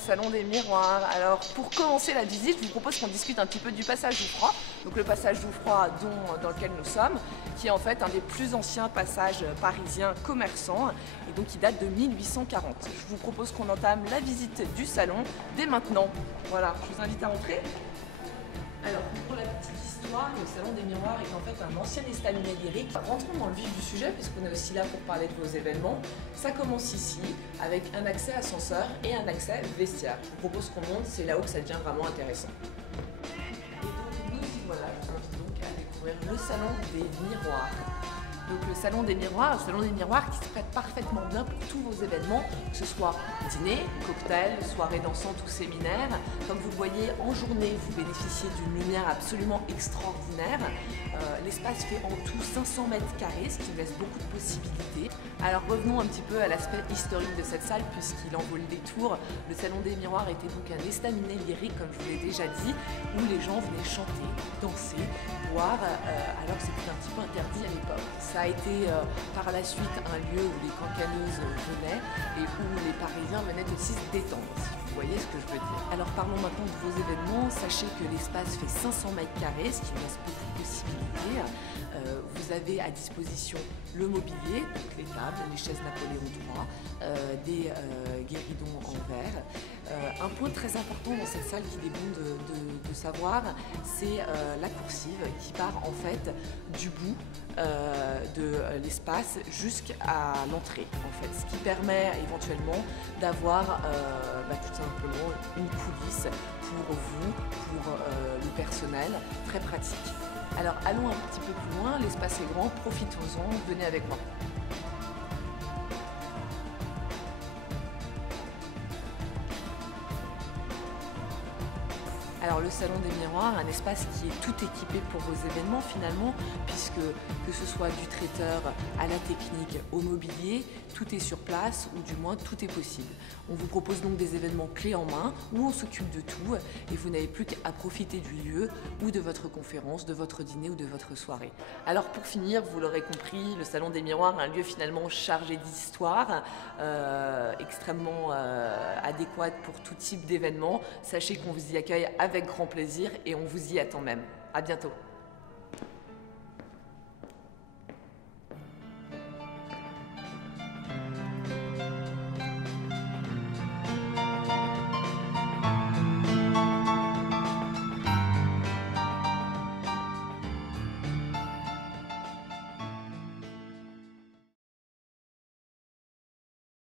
Salon des Miroirs. Alors pour commencer la visite, je vous propose qu'on discute un petit peu du passage Jouffroy. Donc le passage Jouffroy dans lequel nous sommes, qui est en fait un des plus anciens passages parisiens commerçants et donc qui date de 1840. Je vous propose qu'on entame la visite du salon dès maintenant. Voilà, je vous invite à entrer. Alors pour la petite histoire, le Salon des Miroirs est en fait un ancien estaminet lyrique. Rentrons dans le vif du sujet puisqu'on est aussi là pour parler de vos événements. Ça commence ici avec un accès ascenseur et un accès vestiaire. Je vous propose qu'on monte, c'est là-haut que ça devient vraiment intéressant. Et donc nous y voilà, je vous invite donc à découvrir le Salon des Miroirs. Donc le Salon des Miroirs qui se prête parfaitement bien pour tous vos événements, que ce soit dîner, cocktail, soirée dansante ou séminaire. Comme vous le voyez, en journée, vous bénéficiez d'une lumière absolument extraordinaire. L'espace fait en tout 500 mètres carrés, ce qui laisse beaucoup de possibilités. Alors revenons un petit peu à l'aspect historique de cette salle, puisqu'il en vaut le détour. Le Salon des Miroirs était donc un estaminet lyrique, comme je vous l'ai déjà dit, où les gens venaient chanter, danser, boire, alors que c'était un petit peu interdit à l'époque. Ça a été par la suite un lieu où les cancaneuses venaient et où les Parisiens venaient aussi se détendre, si vous voyez ce que je veux dire. Alors parlons maintenant de vos événements. Sachez que l'espace fait 500 mètres carrés, ce qui laisse beaucoup de possibilités. Vous avez à disposition le mobilier, donc les tables, les chaises Napoléon III, des guéridons en verre. Un point très important dans cette salle qu'il est bon de savoir, c'est la coursive qui part en fait du bout de l'espace jusqu'à l'entrée en fait, ce qui permet éventuellement d'avoir tout simplement une coulisse pour vous, pour le personnel, très pratique. Alors allons un petit peu plus loin, l'espace est grand, profitons-en, venez avec moi. Alors le Salon des Miroirs, un espace qui est tout équipé pour vos événements finalement, puisque que ce soit du traiteur à la technique, au mobilier, tout est sur place ou du moins tout est possible. On vous propose donc des événements clés en main où on s'occupe de tout et vous n'avez plus qu'à profiter du lieu ou de votre conférence, de votre dîner ou de votre soirée. Alors pour finir, vous l'aurez compris, le Salon des Miroirs, un lieu finalement chargé d'histoire, extrêmement adéquat pour tout type d'événement. Sachez qu'on vous y accueille avec grand plaisir et on vous y attend même. À bientôt.